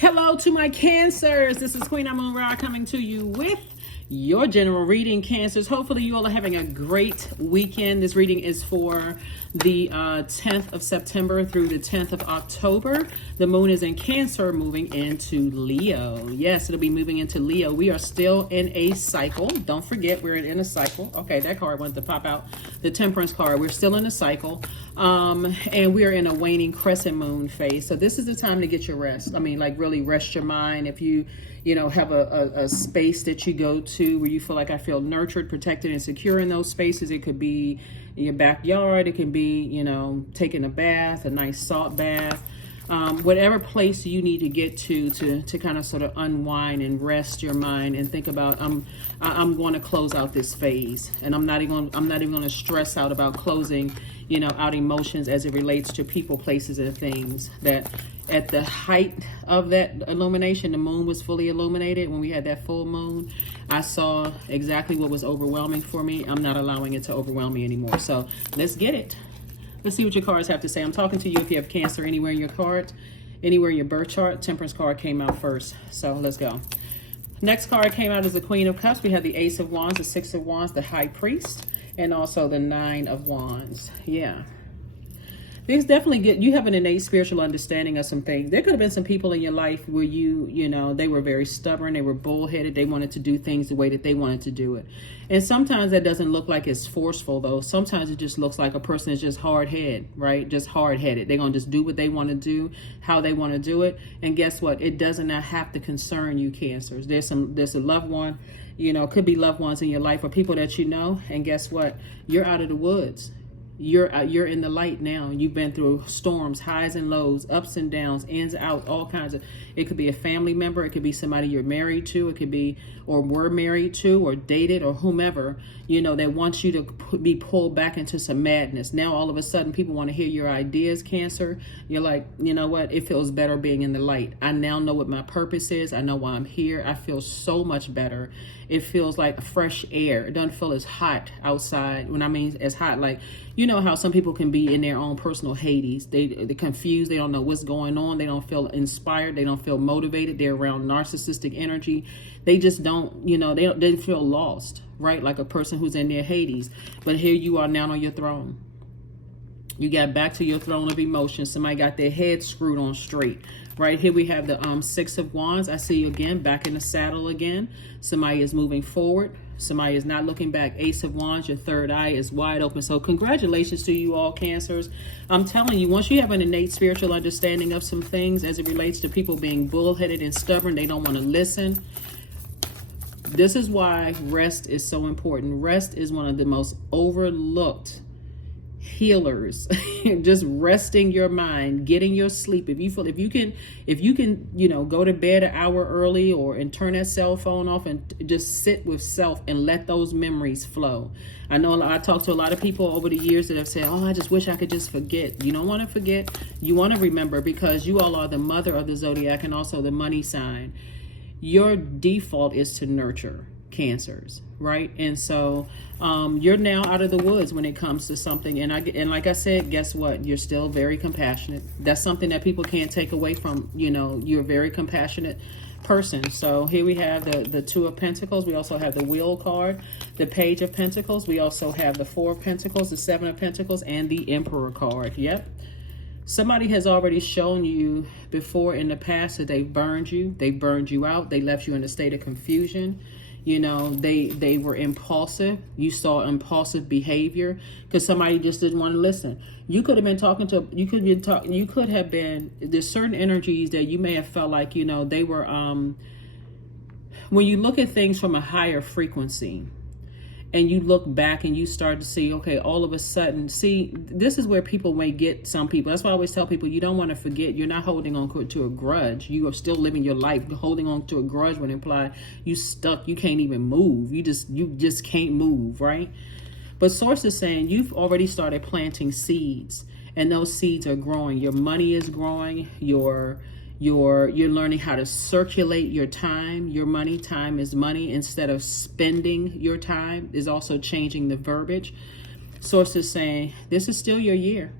Hello to my Cancers. This is Queen Amun Ra coming to you with your general reading, Cancers. Hopefully you all are having a great weekend. This reading is for the 10th of September through the 10th of October. The moon is in Cancer, moving into Leo. Yes, it'll be moving into Leo. We are still in a cycle. Don't forget, we're in a cycle. Okay, that card wants to pop out. The Temperance card. We're still in a cycle. And we are in a waning crescent moon phase. So this is the time to get your rest. I mean, like really rest your mind. If you have a space that you go to where you feel like I feel nurtured, protected, and secure in those spaces. It could be your backyard. It can be, taking a bath, a nice salt bath. Whatever place you need to get to kind of sort of unwind and rest your mind and think about, I'm going to close out this phase, and I'm not even going to stress out about closing, out emotions as it relates to people, places, and things. That at the height of that illumination, the moon was fully illuminated. When we had that full moon, I saw exactly what was overwhelming for me. I'm not allowing it to overwhelm me anymore. So let's get it. Let's see what your cards have to say. I'm talking to you if you have Cancer anywhere in your card, anywhere in your birth chart. Temperance card came out first. So let's go. Next card came out as the Queen of Cups. We have the Ace of Wands, the Six of Wands, the High Priest, and also the Nine of Wands. Yeah. There's definitely you have an innate spiritual understanding of some things. There could have been some people in your life where they were very stubborn. They were bullheaded. They wanted to do things the way that they wanted to do it. And sometimes that doesn't look like it's forceful, though. Sometimes it just looks like a person is just hard-headed, right? Just hard-headed. They're going to just do what they want to do, how they want to do it. And guess what? It does not have to concern you, Cancers. There's a loved one, could be loved ones in your life or people that you know. And guess what? You're out of the woods. You're in the light now. You've been through storms, highs and lows, ups and downs, ins, outs, all kinds of. It could be a family member. It could be somebody you're married to. It could be, or were married to, or dated, or whomever, that wants you to be pulled back into some madness. Now, all of a sudden, people want to hear your ideas, Cancer. You're like, you know what? It feels better being in the light. I now know what my purpose is. I know why I'm here. I feel so much better. It feels like fresh air. It doesn't feel as hot outside. When I mean as hot, like, how some people can be in their own personal Hades. They're confused. They don't know what's going on. They don't feel inspired. They don't feel motivated. They're around narcissistic energy. They just don't, they feel lost, right? Like a person who's in their Hades. But here you are now on your throne. You got back to your throne of emotions. Somebody got their head screwed on straight. Right here we have the Six of Wands. I see you again, back in the saddle again. Somebody is moving forward. Somebody is not looking back. Ace of Wands, your third eye is wide open. So congratulations to you all, Cancers. I'm telling you, once you have an innate spiritual understanding of some things as it relates to people being bullheaded and stubborn, they don't want to listen. This is why rest is so important. Rest is one of the most overlooked healers. Just resting your mind, getting your sleep. If you can go to bed an hour early and turn that cell phone off and just sit with self and let those memories flow. I know I talked to a lot of people over the years that have said, oh, I just wish I could just forget. You don't want to forget. You want to remember, because you all are the mother of the Zodiac and also the money sign. Your default is to nurture, Cancers, right? And so you're now out of the woods when it comes to something. And like I said, guess what? You're still very compassionate. That's something that people can't take away from, you're a very compassionate person. So here we have the Two of Pentacles. We also have the Wheel card, the Page of Pentacles. We also have the Four of Pentacles, the Seven of Pentacles, and the Emperor card. Yep. Somebody has already shown you before in the past that they've burned you. They burned you out. They left you in a state of confusion. They were impulsive. You saw impulsive behavior because somebody just didn't want to listen. You could have been there's certain energies that you may have felt like, they were, when you look at things from a higher frequency and you look back and you start to see, okay, all of a sudden, this is where people may get some people. That's why I always tell people, you don't want to forget. You're not holding on to a grudge. You are still living your life. Holding on to a grudge would imply you stuck. You can't even move. You just can't move, right? But Source is saying you've already started planting seeds, and those seeds are growing. Your money is growing. You're learning how to circulate your time. Your money, time is money. Instead of spending your time, is also changing the verbiage. Source is saying this is still your year.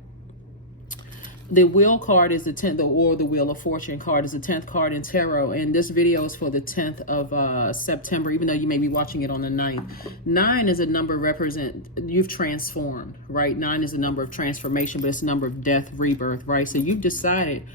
The wheel card is the 10th, or the Wheel of Fortune card is the 10th card in tarot. And this video is for the 10th of September, even though you may be watching it on the 9th. 9 is a number you've transformed, right? 9 is a number of transformation, but it's a number of death, rebirth, right? So you've decided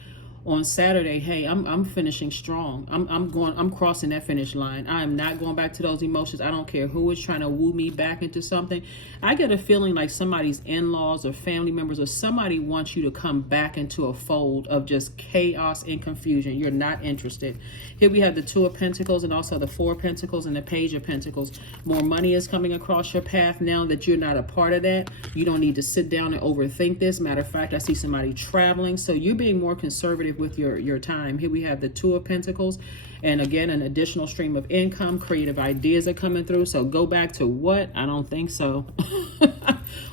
on Saturday, hey, I'm finishing strong. I'm crossing that finish line. I am not going back to those emotions. I don't care who is trying to woo me back into something. I get a feeling like somebody's in-laws or family members or somebody wants you to come back into a fold of just chaos and confusion. You're not interested. Here we have the 2 of Pentacles and also the 4 of Pentacles and the Page of Pentacles. More money is coming across your path now that you're not a part of that. You don't need to sit down and overthink this. Matter of fact, I see somebody traveling. So you're being more conservative with your time. Here we have the 2 of Pentacles, and again, an additional stream of income. Creative ideas are coming through. So go back to what? I don't think so.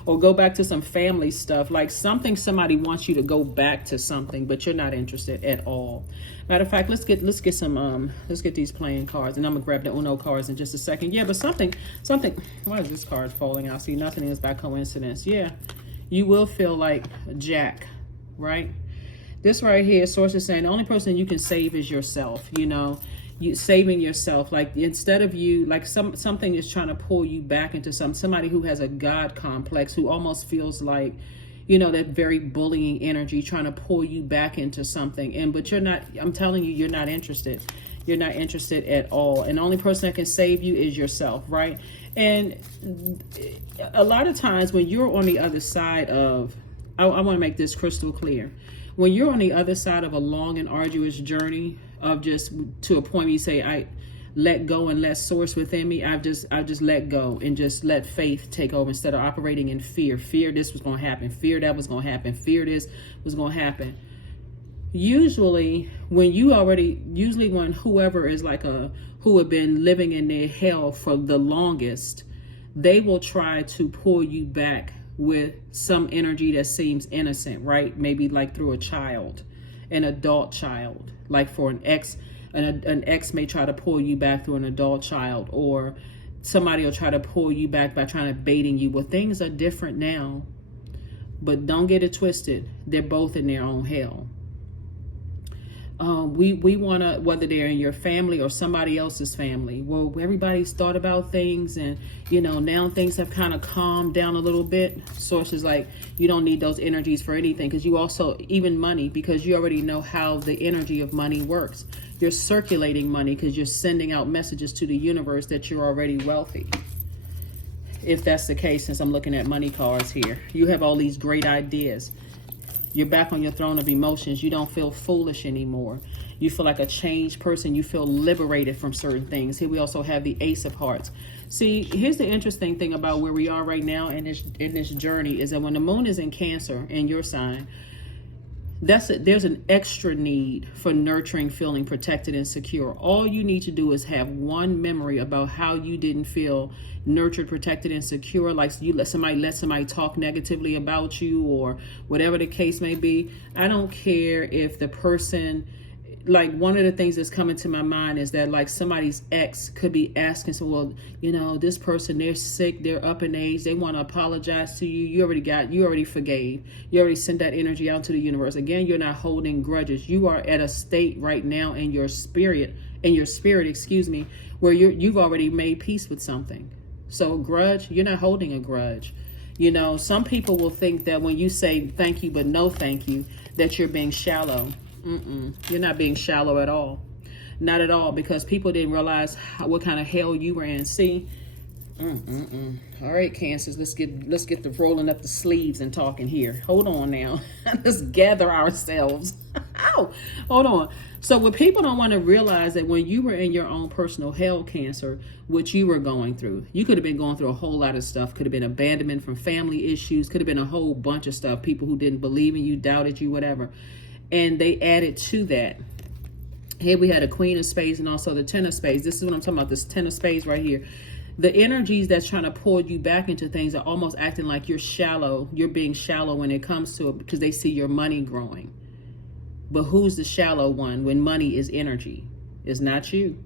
Or go back to some family stuff, like somebody wants you to go back to something, but you're not interested at all. Matter of fact, let's get these playing cards, and I'm gonna grab the Uno cards in just a second. Yeah, but something. Why is this card falling out? See, nothing is by coincidence. Yeah, you will feel like Jack, right? This right here, source is saying the only person you can save is yourself. You know, you saving yourself. Like, instead of you, like something is trying to pull you back into somebody who has a God complex, who almost feels like, you know, that very bullying energy trying to pull you back into something. But you're not. I'm telling you, you're not interested. You're not interested at all. And the only person that can save you is yourself, right? And a lot of times when you're on the other side of, I want to make this crystal clear. When you're on the other side of a long and arduous journey of just to a point where you say, I let go and let source within me, I've just let go and just let faith take over instead of operating in fear. Fear this was going to happen. Fear that was going to happen. Fear this was going to happen. Usually when whoever is like who have been living in their hell for the longest, they will try to pull you back with some energy that seems innocent, right? Maybe like through a child, an adult child, like for an ex may try to pull you back through an adult child, or somebody will try to pull you back by trying to baiting you. Well, things are different now, but don't get it twisted. They're both in their own hell. We want to, whether they're in your family or somebody else's family, well, everybody's thought about things, and you know, now things have kind of calmed down a little bit. Sources like, you don't need those energies for anything, because you also, even money, because you already know how the energy of money works. You're circulating money because you're sending out messages to the universe that you're already wealthy. If that's the case, since I'm looking at money cards here, you have all these great ideas. You're back on your throne of emotions. You don't feel foolish anymore. You feel like a changed person. You feel liberated from certain things. Here we also have the Ace of Hearts. See, here's the interesting thing about where we are right now in this journey is that when the moon is in Cancer, in your sign, there's an extra need for nurturing, feeling protected and secure. All you need to do is have one memory about how you didn't feel nurtured, protected, and secure. Like you let somebody talk negatively about you, or whatever the case may be. I don't care if the person, like, one of the things that's coming to my mind is that like somebody's ex could be asking, so, well, you know, this person, they're sick, they're up in age, they want to apologize to you. You already forgave. You already sent that energy out to the universe. Again, you're not holding grudges. You are at a state right now in your spirit, where you've already made peace with something. So grudge, you're not holding a grudge. You know, some people will think that when you say thank you but no thank you, that you're being shallow. You're not being shallow at all. Not at all, because people didn't realize what kind of hell you were in. See? All right, Cancers, let's get the rolling up the sleeves and talking here. Hold on now. Let's gather ourselves. Ow! Hold on. So what people don't want to realize that when you were in your own personal hell, Cancer, what you were going through, you could have been going through a whole lot of stuff. Could have been abandonment from family issues. Could have been a whole bunch of stuff. People who didn't believe in you, doubted you, whatever. And they added to that. Here we had a Queen of Spades and also the Ten of Spades. This is what I'm talking about, this Ten of Spades right here. The energies that's trying to pull you back into things are almost acting like you're shallow. You're being shallow when it comes to it, because they see your money growing. But who's the shallow one when money is energy? It's not you.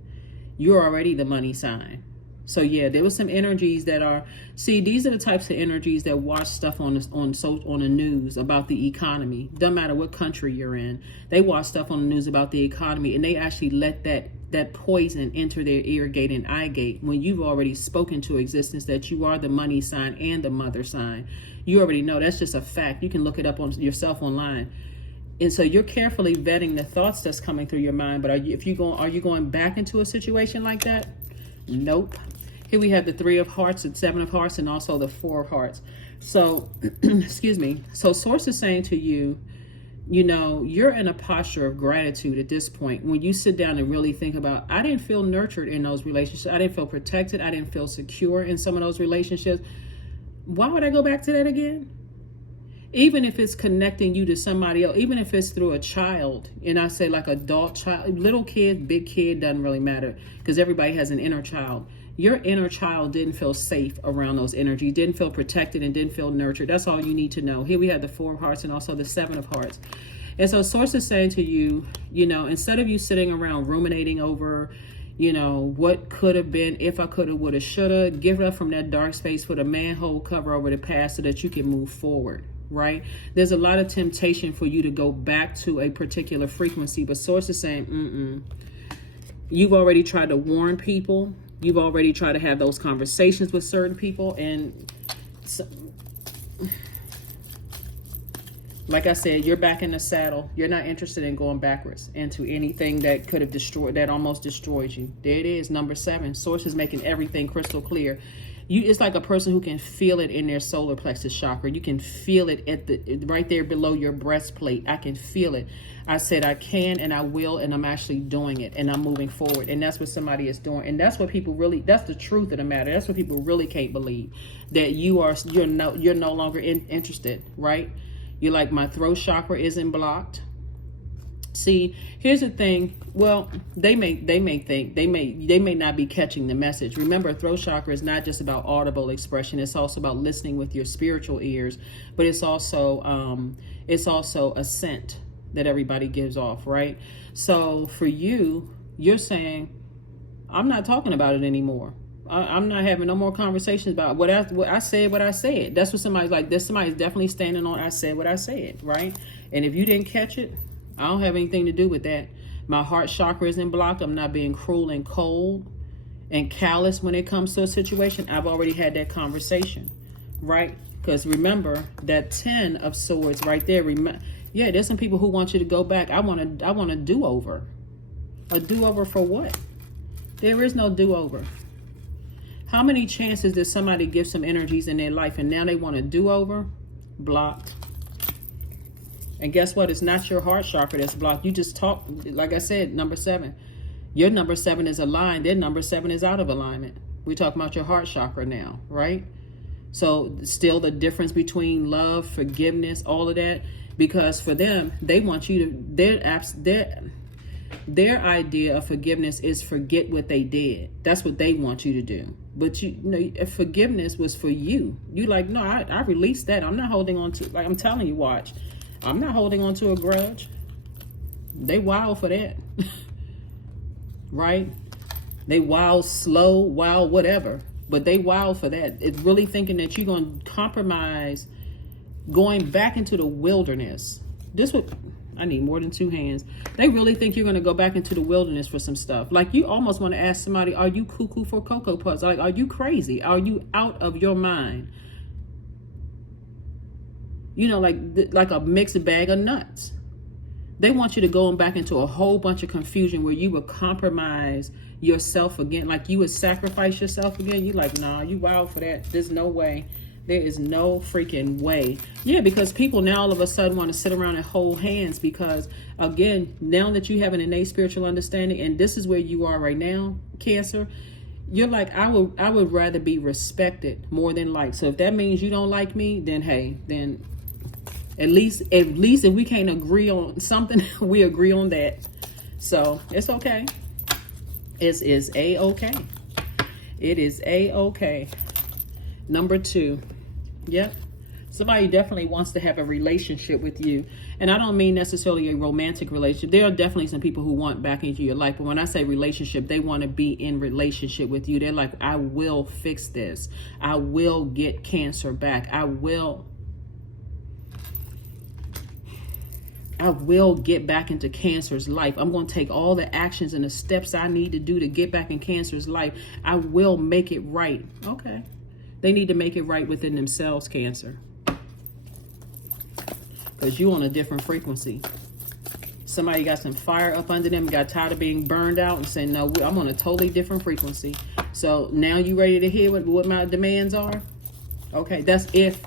You're already the money sign. So yeah, there was some energies that are, see, these are the types of energies that watch stuff on the news about the economy. Doesn't matter what country you're in. They watch stuff on the news about the economy, and they actually let that poison enter their ear gate and eye gate when you've already spoken to existence that you are the money sign and the mother sign. You already know. That's just a fact. You can look it up on yourself online. And so you're carefully vetting the thoughts that's coming through your mind. But are you going back into a situation like that? Nope. Here we have the 3 of hearts and 7 of hearts and also the 4 of hearts. So, excuse me. So source is saying to you, you know, you're in a posture of gratitude at this point. When you sit down and really think about, I didn't feel nurtured in those relationships. I didn't feel protected. I didn't feel secure in some of those relationships. Why would I go back to that again? Even if it's connecting you to somebody else, even if it's through a child, and I say like adult child, little kid, big kid, doesn't really matter, because everybody has an inner child. Your inner child didn't feel safe around those energies, didn't feel protected, and didn't feel nurtured. That's all you need to know. Here we have the 4 of hearts and also the 7 of hearts. And so source is saying to you, you know, instead of you sitting around ruminating over, you know, what could have been, if I could have, would have, should have, give it up from that dark space, put a manhole cover over the past so that you can move forward. Right? There's a lot of temptation for you to go back to a particular frequency, but source is saying, you've already tried to warn people. You've already tried to have those conversations with certain people. And so, like I said, you're back in the saddle. You're not interested in going backwards into anything that could have destroyed, that almost destroyed you. There it is, number 7. Source is making everything crystal clear. It's like a person who can feel it in their solar plexus chakra. You can feel it right there below your breastplate. I can feel it. I said I can and I will, and I'm actually doing it, and I'm moving forward. And that's what somebody is doing. And that's what people really, that's the truth of the matter. That's what people really can't believe, that you're no longer interested, right? You're like, my throat chakra isn't blocked. See, here's the thing. Well, they may not be catching the message. Remember, throat chakra is not just about audible expression. It's also about listening with your spiritual ears, but it's also a scent that everybody gives off, right? So for you, you're saying, I'm not talking about it anymore. I'm not having no more conversations about what I said. That's what somebody's like. Somebody's definitely standing on. I said what I said, right? And if you didn't catch it, I don't have anything to do with that. My heart chakra isn't blocked. I'm not being cruel and cold and callous when it comes to a situation. I've already had that conversation, right? Because remember that 10 of swords right there. Yeah, there's some people who want you to go back. I want a do-over. A do-over for what? There is no do-over. How many chances did somebody give some energies in their life and now they want a do-over? Blocked. And guess what? It's not your heart chakra that's blocked. You just talk, like I said, number 7. Your number 7 is aligned. Their number 7 is out of alignment. We're talking about your heart chakra now, right? So still the difference between love, forgiveness, all of that. Because for them, they want you to, their idea of forgiveness is forget what they did. That's what they want you to do. But you know, if forgiveness was for you. You like, no, I released that. I'm not holding on to, like I'm telling you, watch. I'm not holding on to a grudge. They wild for that. Right? They wild, slow, wild, whatever. But they wild for that. It's really thinking that you're going to compromise going back into the wilderness. I need more than 2 hands. They really think you're going to go back into the wilderness for some stuff. Like you almost want to ask somebody, are you cuckoo for Cocoa Puffs? Like, are you crazy? Are you out of your mind? You know, like a mixed bag of nuts. They want you to go back into a whole bunch of confusion where you would compromise yourself again. Like you would sacrifice yourself again. You like, nah, you wild for that. There's no way. There is no freaking way. Yeah, because people now all of a sudden want to sit around and hold hands because, again, now that you have an innate spiritual understanding, and this is where you are right now, Cancer, you're like, I would rather be respected more than liked. So if that means you don't like me, then hey, then at least if we can't agree on something, we agree on that. So it's okay. It is a-okay. It is a-okay. Number 2. Yep. Somebody definitely wants to have a relationship with you. And I don't mean necessarily a romantic relationship. There are definitely some people who want back into your life. But when I say relationship, they want to be in relationship with you. They're like, I will fix this. I will get Cancer back. I will get back into Cancer's life. I'm going to take all the actions and the steps I need to do to get back in Cancer's life. I will make it right. Okay. They need to make it right within themselves, Cancer. Because you're on a different frequency. Somebody got some fire up under them, got tired of being burned out and saying, no, I'm on a totally different frequency. So now you ready to hear what my demands are? Okay, that's if,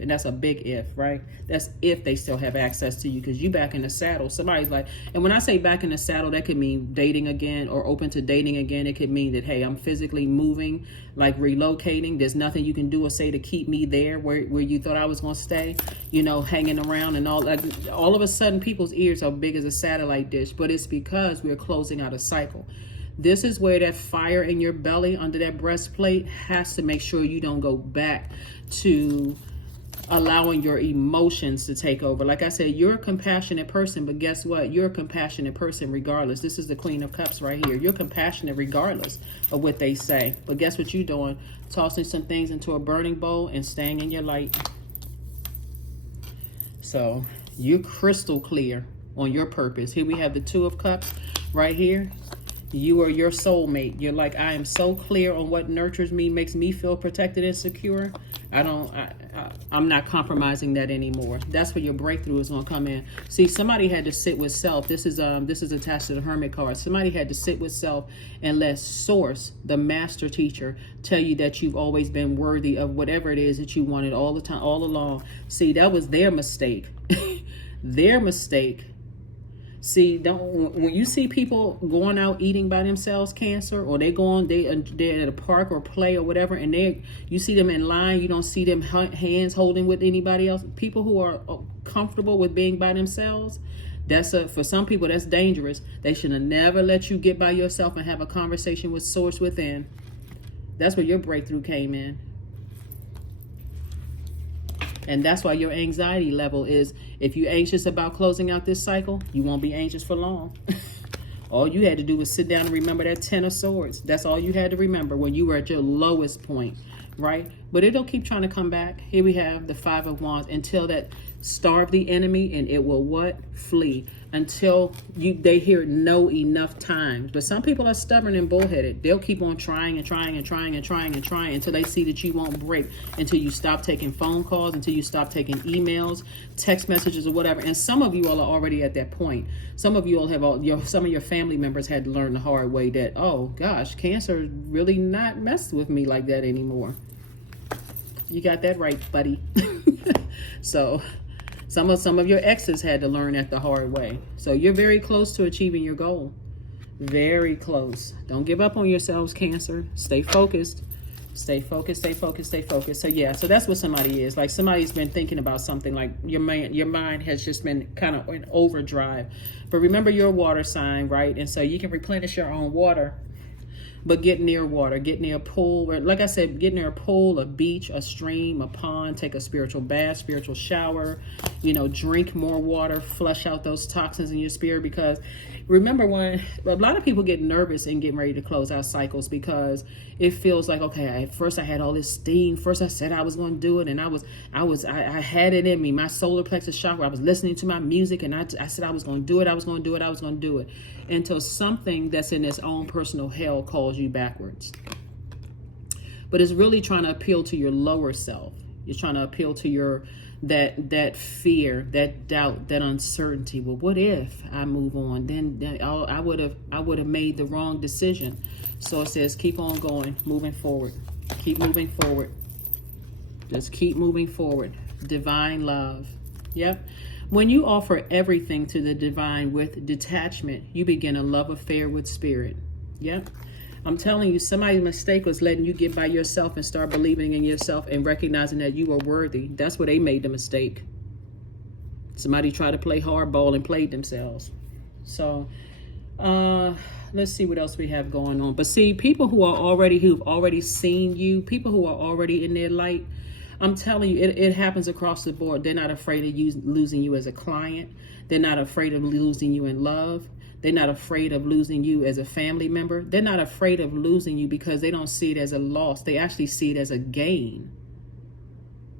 and that's a big if, right? That's if they still have access to you, because you back in the saddle. Somebody's like, and when I say back in the saddle, that could mean dating again or open to dating again. It could mean that, hey, I'm physically moving, like relocating. There's nothing you can do or say to keep me there where you thought I was going to stay, you know, hanging around and all that. All of a sudden, people's ears are big as a satellite dish, but it's because we're closing out a cycle. This is where that fire in your belly under that breastplate has to make sure you don't go back to allowing your emotions to take over. Like I said, you're a compassionate person, but guess what? You're a compassionate person regardless. This is the Queen of Cups right here. You're compassionate regardless of what they say. But guess what you're doing? Tossing some things into a burning bowl and staying in your light. So you're crystal clear on your purpose. Here we have the Two of Cups right here. You are your soulmate. You're like, I am so clear on what nurtures me, makes me feel protected and secure. I'm not compromising that anymore. That's where your breakthrough is going to come in. See, somebody had to sit with self. This is attached to the Hermit card. Somebody had to sit with self and let Source, the master teacher, tell you that you've always been worthy of whatever it is that you wanted all the time, all along. See, that was their mistake. Their mistake. See, when you see people going out eating by themselves, Cancer, or they're at a park or play or whatever, and you see them in line, you don't see them hands holding with anybody else. People who are comfortable with being by themselves, for some people that's dangerous. They should have never let you get by yourself and have a conversation with Source within. That's where your breakthrough came in. And that's why your anxiety level is, if you're anxious about closing out this cycle, you won't be anxious for long. All you had to do was sit down and remember that 10 of Swords. That's all you had to remember when you were at your lowest point, right? But it'll keep trying to come back. Here we have the Five of Wands. Until that, starve the enemy and it will what? Flee. Until they hear no enough times. But some people are stubborn and bullheaded. They'll keep on trying and trying and trying and trying and trying until they see that you won't break, until you stop taking phone calls, until you stop taking emails, text messages, or whatever. And some of you all are already at that point. Some of you all have some of your family members had to learn the hard way that, oh gosh, Cancer really not messed with me like that anymore. You got that right, buddy. So some of your exes had to learn that the hard way. So you're very close to achieving your goal. Very close. Don't give up on yourselves, Cancer. Stay focused. Stay focused, stay focused, stay focused. So yeah, so that's what somebody is. Like somebody's been thinking about something, like your mind has just been kind of in overdrive. But remember, you're a water sign, right? And so you can replenish your own water. But get near water, get near a pool. Or like I said, get near a pool, a beach, a stream, a pond, take a spiritual bath, spiritual shower, drink more water, flush out those toxins in your spirit. Because remember, when a lot of people get nervous and get ready to close out cycles, because it feels like, okay, at first I had all this steam. First I said I was going to do it, and I had it in me. My solar plexus chakra, I was listening to my music, and I said I was going to do it, I was going to do it, I was going to do it. Until something that's in its own personal hell calls you backwards. But it's really trying to appeal to your lower self. It's trying to appeal to your that fear, that doubt, that uncertainty. Well, what if I move on? Then I would have made the wrong decision. So it says, keep on going, moving forward. Keep moving forward. Just keep moving forward. Divine love. Yep. When you offer everything to the divine with detachment, you begin a love affair with spirit. Yep. I'm telling you, somebody's mistake was letting you get by yourself and start believing in yourself and recognizing that you were worthy. That's where they made the mistake. Somebody tried to play hardball and played themselves. So, let's see what else we have going on. But see, people who've already seen you, people who are already in their light, I'm telling you, it happens across the board. They're not afraid of losing you as a client. They're not afraid of losing you in love. They're not afraid of losing you as a family member. They're not afraid of losing you because they don't see it as a loss. They actually see it as a gain.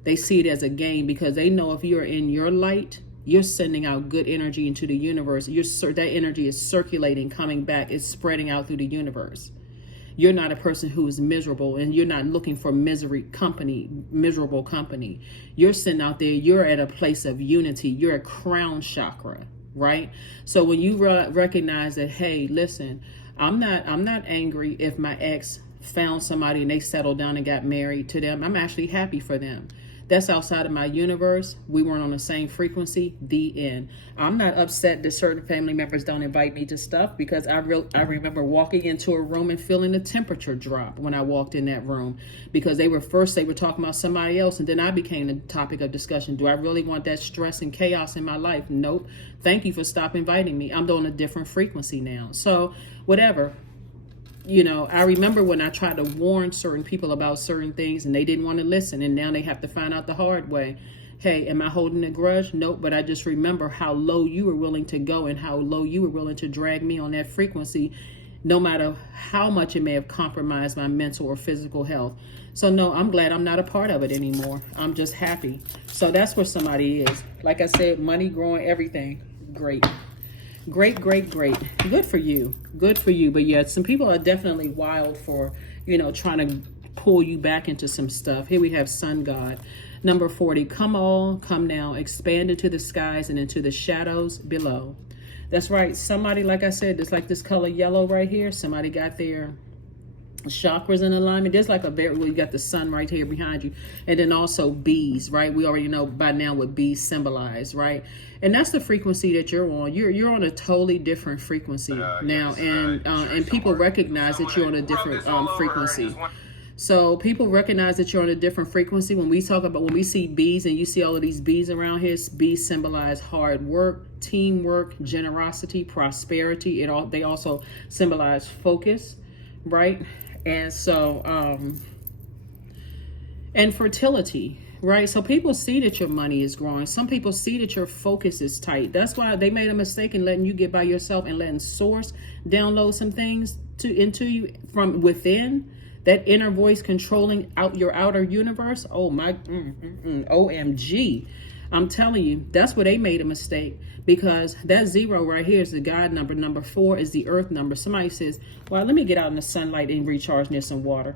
They see it as a gain because they know if you're in your light, you're sending out good energy into the universe. That energy is circulating, coming back, it's spreading out through the universe. You're not a person who is miserable, and you're not looking for miserable company. You're sitting out there, you're at a place of unity. You're a crown chakra, right? So when you recognize that, hey, listen, I'm not angry if my ex found somebody and they settled down and got married to them. I'm actually happy for them. That's outside of my universe. We weren't on the same frequency. The end. I'm not upset that certain family members don't invite me to stuff because I remember walking into a room and feeling the temperature drop when I walked in that room because they were talking about somebody else, and then I became the topic of discussion. Do I really want that stress and chaos in my life? Nope. Thank you for stopping inviting me. I'm on a different frequency now. So whatever. I remember when I tried to warn certain people about certain things and they didn't want to listen, and now they have to find out the hard way. Hey, am I holding a grudge? Nope, but I just remember how low you were willing to go and how low you were willing to drag me on that frequency, no matter how much it may have compromised my mental or physical health. So no, I'm glad I'm not a part of it anymore. I'm just happy. So that's where somebody is. Like I said, money, growing, everything. Great. Great. Good for you. But yeah, some people are definitely wild for, trying to pull you back into some stuff. Here we have Sun God. Number 40, come all, come now, expand into the skies and into the shadows below. That's right. Somebody, like I said, it's like this color yellow right here. Somebody got their chakras in alignment. There's like you got the sun right here behind you, and then also bees, right? We already know by now what bees symbolize, right? And that's the frequency that you're on. You're on a totally different frequency now, and people recognize that you're on a different frequency. So people recognize that you're on a different frequency. When we see bees and you see all of these bees around here, bees symbolize hard work, teamwork, generosity, prosperity. They also symbolize focus, right? And so, and fertility, right? So people see that your money is growing. Some people see that your focus is tight. That's why they made a mistake in letting you get by yourself and letting Source download some things into you from within. That inner voice controlling out your outer universe. Oh my, OMG. I'm telling you, that's where they made a mistake, because that 0 right here is the God number. Number 4 is the earth number. Somebody says, well, let me get out in the sunlight and recharge near some water.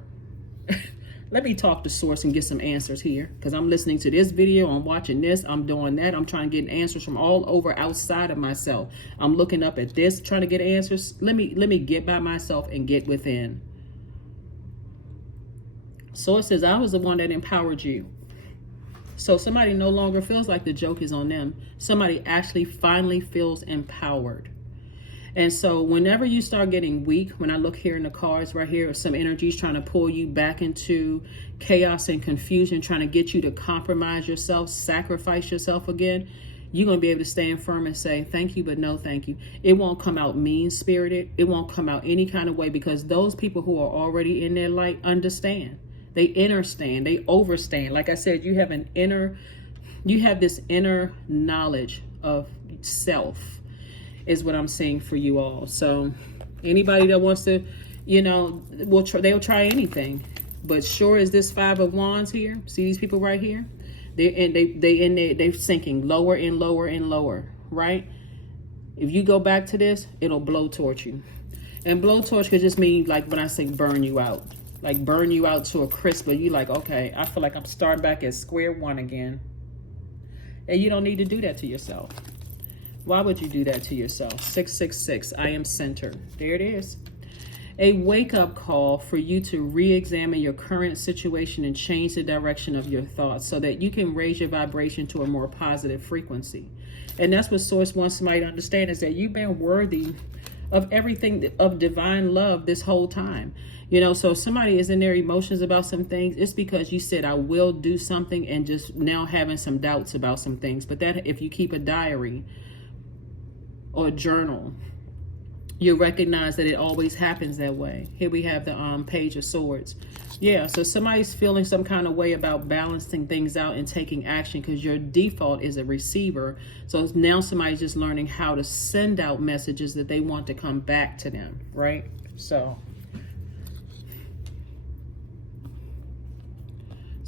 Let me talk to Source and get some answers here, because I'm listening to this video, I'm watching this, I'm doing that. I'm trying to get answers from all over outside of myself. I'm looking up at this, trying to get answers. Let me get by myself and get within. Source says, I was the one that empowered you. So somebody no longer feels like the joke is on them. Somebody actually finally feels empowered. And so whenever you start getting weak, when I look here in the cards right here, some energies trying to pull you back into chaos and confusion, trying to get you to compromise yourself, sacrifice yourself again, you're going to be able to stand firm and say, thank you, but no thank you. It won't come out mean-spirited. It won't come out any kind of way, because those people who are already in their light understand. They understand, they overstand. Like I said, you have this inner knowledge of self, is what I'm saying for you all. So anybody that wants to, they'll try anything. But sure as this 5 of Wands here, see these people right here? They're sinking lower and lower and lower, right? If you go back to this, it'll blowtorch you. And blowtorch could just mean, like when I say burn you out. Like burn you out to a crisp, but you like, okay, I feel like I'm starting back at square one again. And you don't need to do that to yourself. Why would you do that to yourself? 666, I am centered. There it is. A wake-up call for you to re-examine your current situation and change the direction of your thoughts so that you can raise your vibration to a more positive frequency. And that's what Source wants somebody to understand, is that you've been worthy of everything, of divine love this whole time. So if somebody is in their emotions about some things, it's because you said, I will do something, and just now having some doubts about some things. But that, if you keep a diary or a journal, You'll recognize that it always happens that way. Here we have the Page of Swords. Yeah, so somebody's feeling some kind of way about balancing things out and taking action, because your default is a receiver. So now somebody's just learning how to send out messages that they want to come back to them, right? So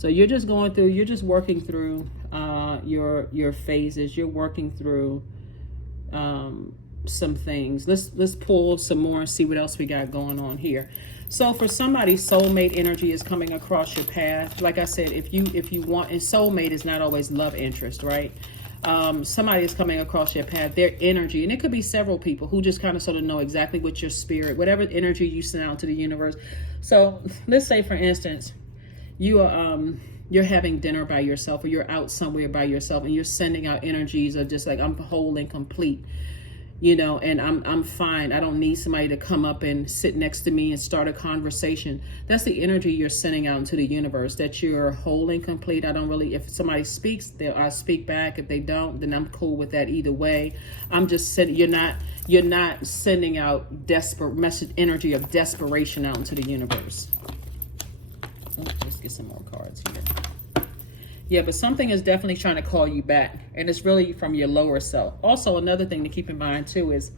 you're just going through, you're just working through your phases. You're working through some things. Let's pull some more and see what else we got going on here. So for somebody, soulmate energy is coming across your path. Like I said, if you want, and soulmate is not always love interest, right? Somebody is coming across your path, their energy, and it could be several people who just kind of sort of know exactly what your spirit, whatever energy you send out to the universe. So let's say, for instance, you are you're having dinner by yourself, or you're out somewhere by yourself, and you're sending out energies of just like, I'm whole and complete, you know, and I'm fine. I don't need somebody to come up and sit next to me and start a conversation. That's the energy you're sending out into the universe, that you're whole and complete. I don't really, if somebody speaks, I speak back. If they don't, then I'm cool with that either way. I'm just sending, you're not sending out desperate message, energy of desperation out into the universe. Let's get some more cards here. Yeah, but something is definitely trying to call you back, and it's really from your lower self. Also, another thing to keep in mind too is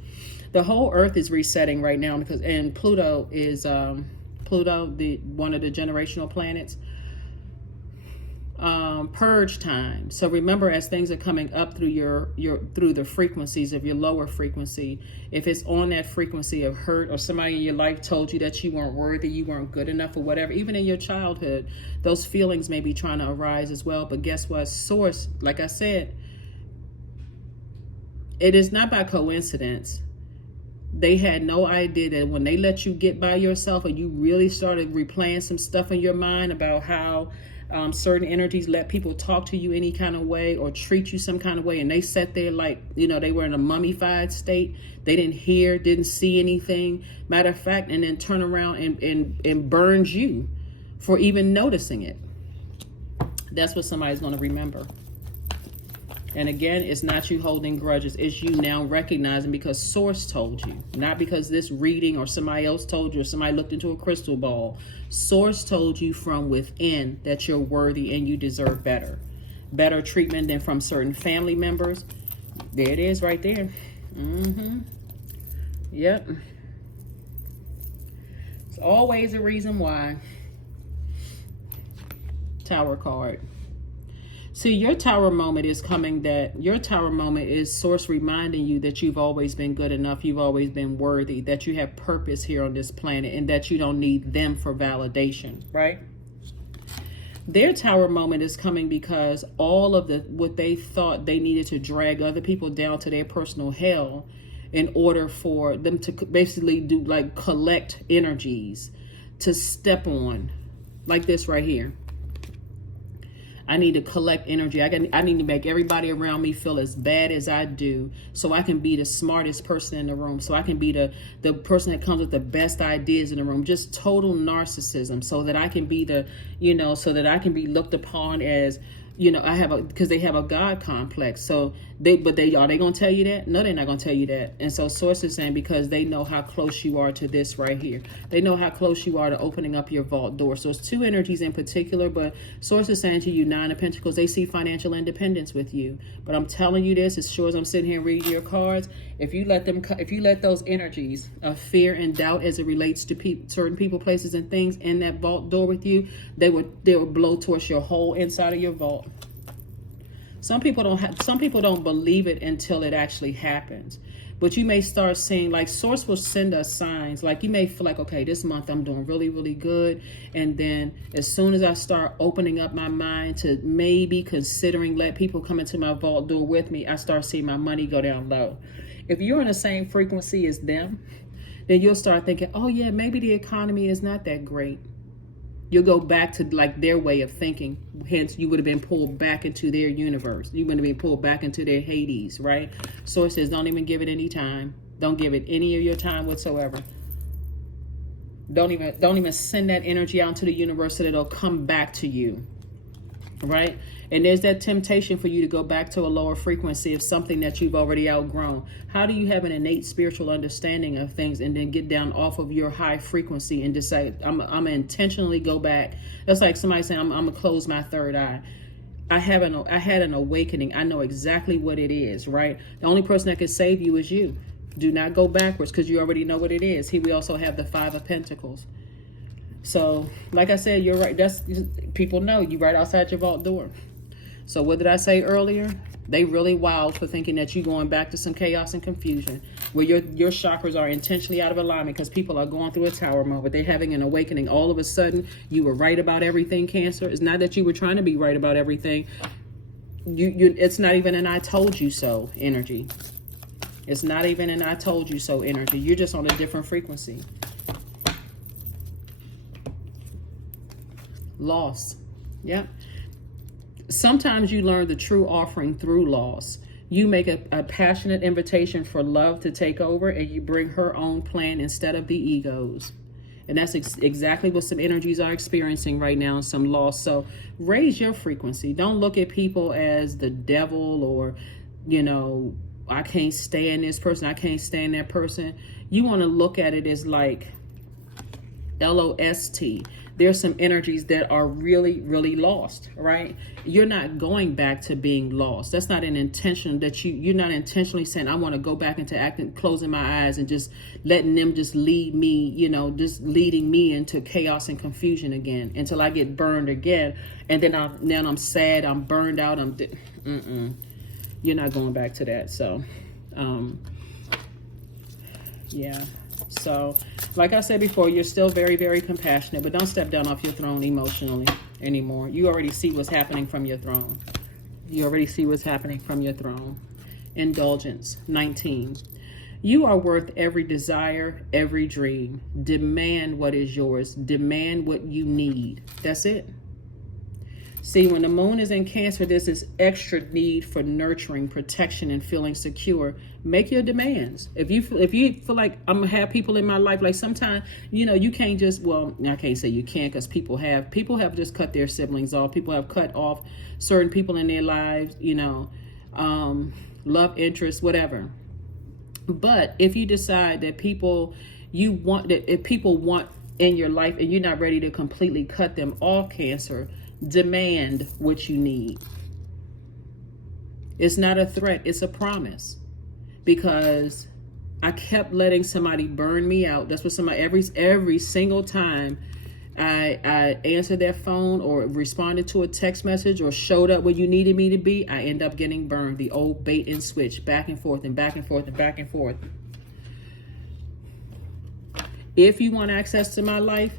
the whole Earth is resetting right now, because and Pluto is Pluto, one of the generational planets. Purge time. So remember, as things are coming up through through the frequencies of your lower frequency, if it's on that frequency of hurt, or somebody in your life told you that you weren't worthy, you weren't good enough, or whatever, even in your childhood, those feelings may be trying to arise as well. But guess what? Source, like I said, it is not by coincidence. They had no idea that when they let you get by yourself, and you really started replaying some stuff in your mind about how certain energies let people talk to you any kind of way or treat you some kind of way, and they sat there like, you know, they were in a mummified state. They didn't hear, didn't see anything, matter of fact, and then turn around and burned you for even noticing it. That's what somebody's going to remember. And again, it's not you holding grudges. It's you now recognizing, because Source told you, not because this reading or somebody else told you, or somebody looked into a crystal ball. Source told you from within that you're worthy and you deserve better. Better treatment than from certain family members. There it is right there. Yep. It's always a reason why. Tower card. See, your tower moment is coming, that your tower moment is Source reminding you that you've always been good enough, you've always been worthy, that you have purpose here on this planet, and that you don't need them for validation, right? Their tower moment is coming because all of what they thought they needed to drag other people down to their personal hell in order for them to basically do like collect energies to step on, like this right here. I need to collect energy. I need to make everybody around me feel as bad as I do, so I can be the smartest person in the room, so I can be the person that comes with the best ideas in the room. Just total narcissism, so that I can be so that I can be looked upon as, you know, because they have a God complex. So are they going to tell you that? No, they're not going to tell you that. And so Source is saying, because they know how close you are to this right here. They know how close you are to opening up your vault door. So it's two energies in particular, but Source is saying to you, Nine of Pentacles, they see financial independence with you. But I'm telling you this, as sure as I'm sitting here reading your cards, if you let those energies of fear and doubt as it relates to certain people, places, and things in that vault door with you, they would blow towards your whole inside of your vault. Some people don't believe it until it actually happens. But you may start seeing, like, Source will send us signs. Like, you may feel like, okay, this month I'm doing really, really good. And then as soon as I start opening up my mind to maybe considering let people come into my vault door with me, I start seeing my money go down low. If you're on the same frequency as them, then you'll start thinking, oh yeah, maybe the economy is not that great. You'll go back to like their way of thinking. Hence, you would have been pulled back into their universe. You would have been pulled back into their Hades, right? Source says, don't even give it any time. Don't give it any of your time whatsoever. Don't even send that energy out into the universe so that it'll come back to you. right? And there's that temptation for you to go back to a lower frequency of something that you've already outgrown. How do you have an innate spiritual understanding of things and then get down off of your high frequency and decide, I'm going to intentionally go back? That's like somebody saying, I'm going to close my third eye. I had an awakening. I know exactly what it is, right? The only person that can save you is you. Do not go backwards, because you already know what it is. Here we also have the Five of Pentacles. So, like I said, you're right. That's, people know you right outside your vault door. So what did I say earlier? They really wild for thinking that you're going back to some chaos and confusion, where your chakras are intentionally out of alignment because people are going through a tower moment. They're having an awakening. All of a sudden, you were right about everything, Cancer. It's not that you were trying to be right about everything. It's not even an I told you so energy. It's not even an I told you so energy. You're just on a different frequency. Loss. Yep. Sometimes you learn the true offering through loss. You make a passionate invitation for love to take over, and you bring her own plan instead of the egos. And that's exactly what some energies are experiencing right now, some loss. So raise your frequency. Don't look at people as the devil or, you know, I can't stand this person, I can't stand that person. You want to look at it as like LOST. There's some energies that are really, really lost, right? You're not going back to being lost. That's not an intention that you're not intentionally saying, I want to go back into acting, closing my eyes and just letting them just lead me, you know, just leading me into chaos and confusion again until I get burned again. And then I'm sad, I'm burned out, You're not going back to that. So, yeah. So, like I said before, you're still very, very compassionate, but don't step down off your throne emotionally anymore. You already see what's happening from your throne. You already see what's happening from your throne. Indulgence, 19. You are worth every desire, every dream. Demand what is yours. Demand what you need. That's it. See, when the moon is in Cancer, there's this extra need for nurturing, protection, and feeling secure. Make your demands. If you feel like I'm gonna have people in my life, like sometimes, you know, you can't just, well, I can't say you can't, because people have just cut their siblings off. People have cut off certain people in their lives, you know, love interests, whatever. But if you decide that if people want in your life and you're not ready to completely cut them off, Cancer, demand what you need. It's not a threat, it's a promise. Because I kept letting somebody burn me out. That's what somebody, every single time I answered their phone or responded to a text message or showed up where you needed me to be, I end up getting burned. The old bait and switch, back and forth and back and forth and back and forth. If you want access to my life,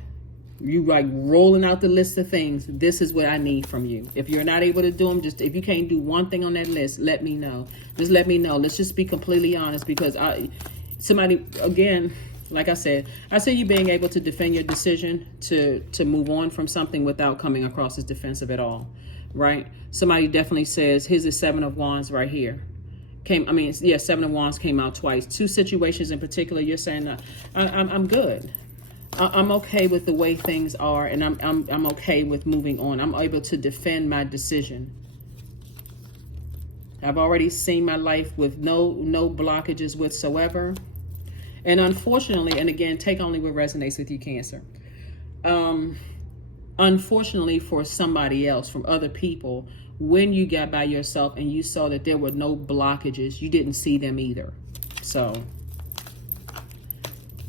you like rolling out the list of things. This is what I need from you. If you're not able to do them, just if you can't do one thing on that list, let me know. Just let me know. Let's just be completely honest, because somebody, again, like I said you being able to defend your decision to move on from something without coming across as defensive at all, right? Somebody definitely says, here's the Seven of Wands right here. Seven of Wands came out twice. Two situations in particular, you're saying, I'm good. I'm okay with the way things are, and I'm okay with moving on. I'm able to defend my decision. I've already seen my life with no blockages whatsoever. And unfortunately, and again, take only what resonates with you, Cancer. Unfortunately for somebody else, from other people, when you got by yourself and you saw that there were no blockages, you didn't see them either. So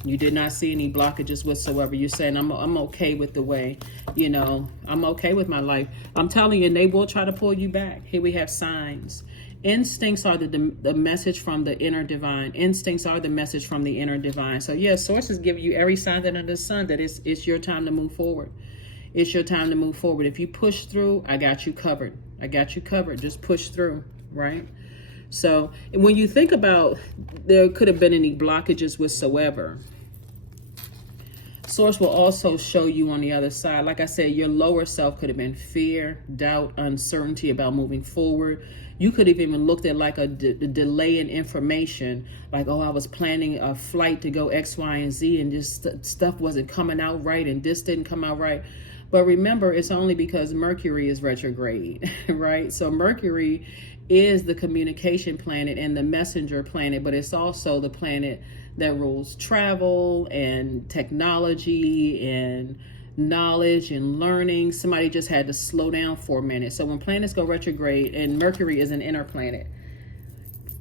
you did not see any blockages whatsoever. You're saying, I'm okay with the way, you know, I'm okay with my life. I'm telling you, and they will try to pull you back. Here we have signs. Instincts are the message from the inner divine. Instincts are the message from the inner divine. So yeah, sources give you every sign that under the sun that it's your time to move forward. It's your time to move forward. If you push through, I got you covered. I got you covered. Just push through, right? So when you think about there could have been any blockages whatsoever, Source will also show you on the other side. Like I said, your lower self could have been fear, doubt, uncertainty about moving forward. You could have even looked at like a delay in information, like, oh, I was planning a flight to go X, Y, and Z, and just stuff wasn't coming out right, and this didn't come out right. But remember, it's only because Mercury is retrograde, right? So Mercury is the communication planet and the messenger planet, but it's also the planet that rules travel and technology and knowledge and learning. Somebody just had to slow down for a minute. So when planets go retrograde, and Mercury is an inner planet,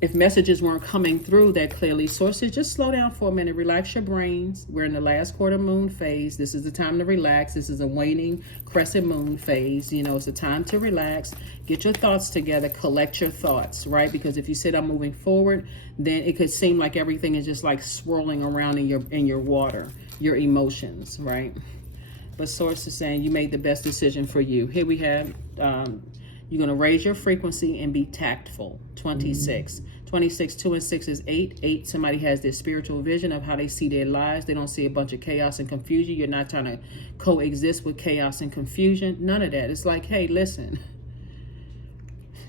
if messages weren't coming through that clearly, sources, just slow down for a minute, relax your brains. We're in the last quarter moon phase. This is the time to relax. This is a waning crescent moon phase. You know, it's a time to relax, get your thoughts together, collect your thoughts, right? Because if you said I'm moving forward, then it could seem like everything is just like swirling around in your water, your emotions, right? But source is saying you made the best decision for you. Here we have you're going to raise your frequency and be tactful. 26. 26, 2 and 6 is 8. 8, somebody has their spiritual vision of how they see their lives. They don't see a bunch of chaos and confusion. You're not trying to coexist with chaos and confusion. None of that. It's like, hey, listen,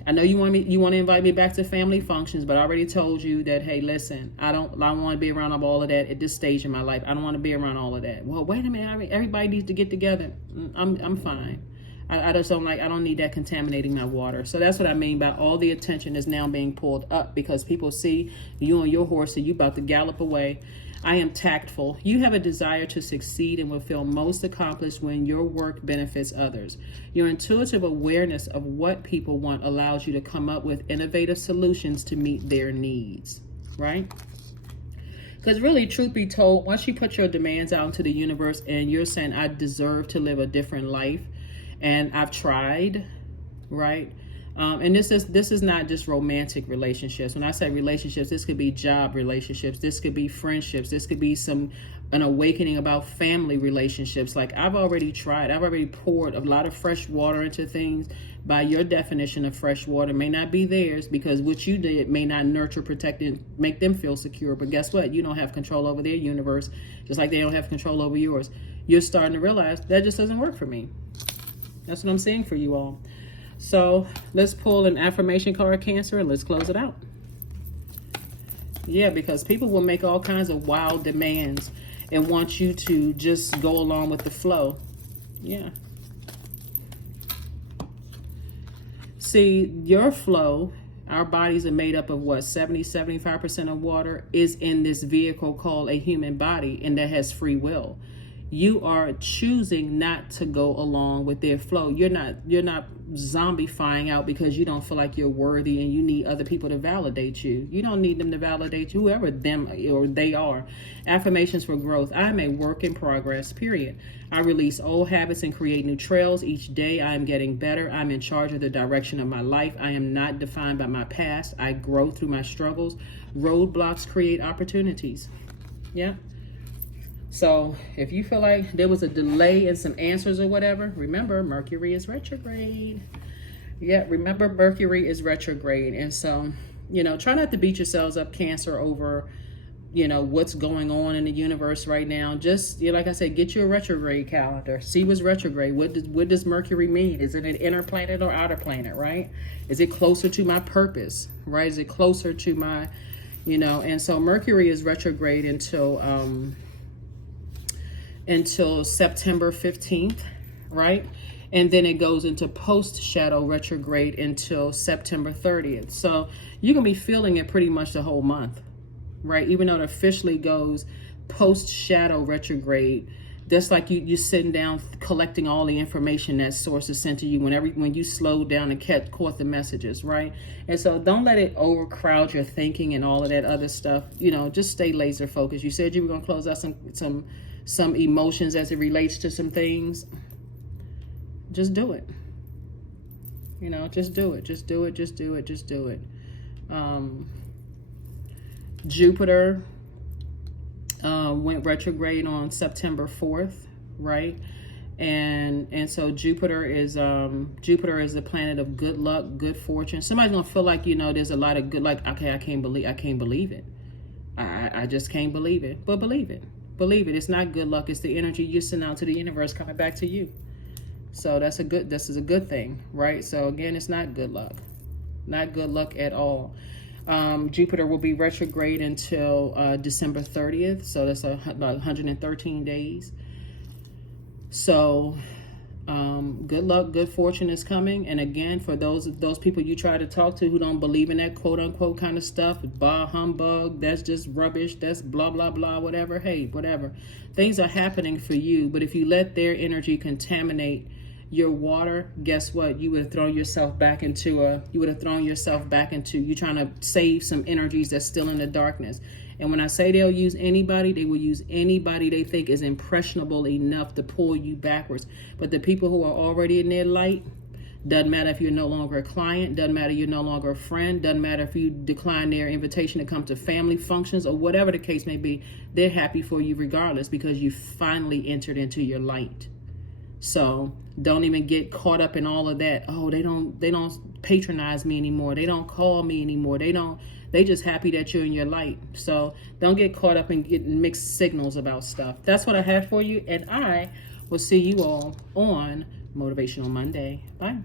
I know you want to invite me back to family functions, but I already told you that, hey, listen, I don't want to be around all of that at this stage in my life. I don't want to be around all of that. Well, wait a minute. Everybody needs to get together. I'm fine. I just don't I don't need that contaminating my water. So that's what I mean by all the attention is now being pulled up, because people see you on your horse and you about to gallop away. I am tactful. You have a desire to succeed and will feel most accomplished when your work benefits others. Your intuitive awareness of what people want allows you to come up with innovative solutions to meet their needs, right? Because really, truth be told, once you put your demands out into the universe and you're saying, I deserve to live a different life, and I've tried, right? And this is not just romantic relationships. When I say relationships, this could be job relationships. This could be friendships. This could be an awakening about family relationships. Like I've already tried. I've already poured a lot of fresh water into things. By your definition of fresh water may not be theirs, because what you did may not nurture, protect, and make them feel secure. But guess what? You don't have control over their universe, just like they don't have control over yours. You're starting to realize that just doesn't work for me. That's what I'm saying for you all. So let's pull an affirmation card, Cancer, and let's close it out. Yeah, because people will make all kinds of wild demands and want you to just go along with the flow. Yeah. See, your flow, our bodies are made up of what, 75% of water, is in this vehicle called a human body, and that has free will. You are choosing not to go along with their flow. You're not zombifying out because you don't feel like you're worthy and you need other people to validate you. You don't need them to validate you, whoever them or they are. Affirmations for growth. I'm a work in progress, period. I release old habits and create new trails. Each day I am getting better. I'm in charge of the direction of my life. I am not defined by my past. I grow through my struggles. Roadblocks create opportunities. Yeah. So if you feel like there was a delay in some answers or whatever, remember Mercury is retrograde. Yeah, remember Mercury is retrograde. And so, try not to beat yourselves up, Cancer, over, what's going on in the universe right now. Just, like I said, get your retrograde calendar. See what's retrograde. What does Mercury mean? Is it an inner planet or outer planet, right? Is it closer to my purpose, right? Is it closer to my, and so Mercury is retrograde until September 15th, right? And then it goes into post-shadow retrograde until September 30th. So you're going to be feeling it pretty much the whole month, right? Even though it officially goes post-shadow retrograde, that's like you sitting down collecting all the information that sources sent to you when you slowed down and caught the messages, right? And so don't let it overcrowd your thinking and all of that other stuff. Just stay laser focused. You said you were going to close out some emotions as it relates to some things. Just do it. Just do it. Just do it. Just do it. Just do it. Jupiter went retrograde on September 4th, right? And so Jupiter is the planet of good luck, good fortune. Somebody's gonna feel like, there's a lot of good, like, okay, I can't believe it. I just can't believe it. But believe it. Believe it. It's not good luck. It's the energy you're sending out to the universe coming back to you. So this is a good thing, right? So again, it's not good luck. Not good luck at all. Jupiter will be retrograde until December 30th. So that's about 113 days. So Good luck, good fortune is coming. And again, for those people you try to talk to who don't believe in that quote unquote kind of stuff, bah humbug, that's just rubbish, that's blah blah blah, whatever. Hey, whatever. Things are happening for you, but if you let their energy contaminate your water, guess what? You would have thrown yourself back into you trying to save some energies that's still in the darkness. And when I say they'll use anybody, they will use anybody they think is impressionable enough to pull you backwards. But the people who are already in their light, doesn't matter if you're no longer a client, doesn't matter you're no longer a friend, doesn't matter if you decline their invitation to come to family functions or whatever the case may be, they're happy for you regardless because you finally entered into your light. So don't even get caught up in all of that. Oh, they don't patronize me anymore. They don't call me anymore. They just happy that you're in your light. So don't get caught up in getting mixed signals about stuff. That's what I have for you. And I will see you all on Motivational Monday. Bye.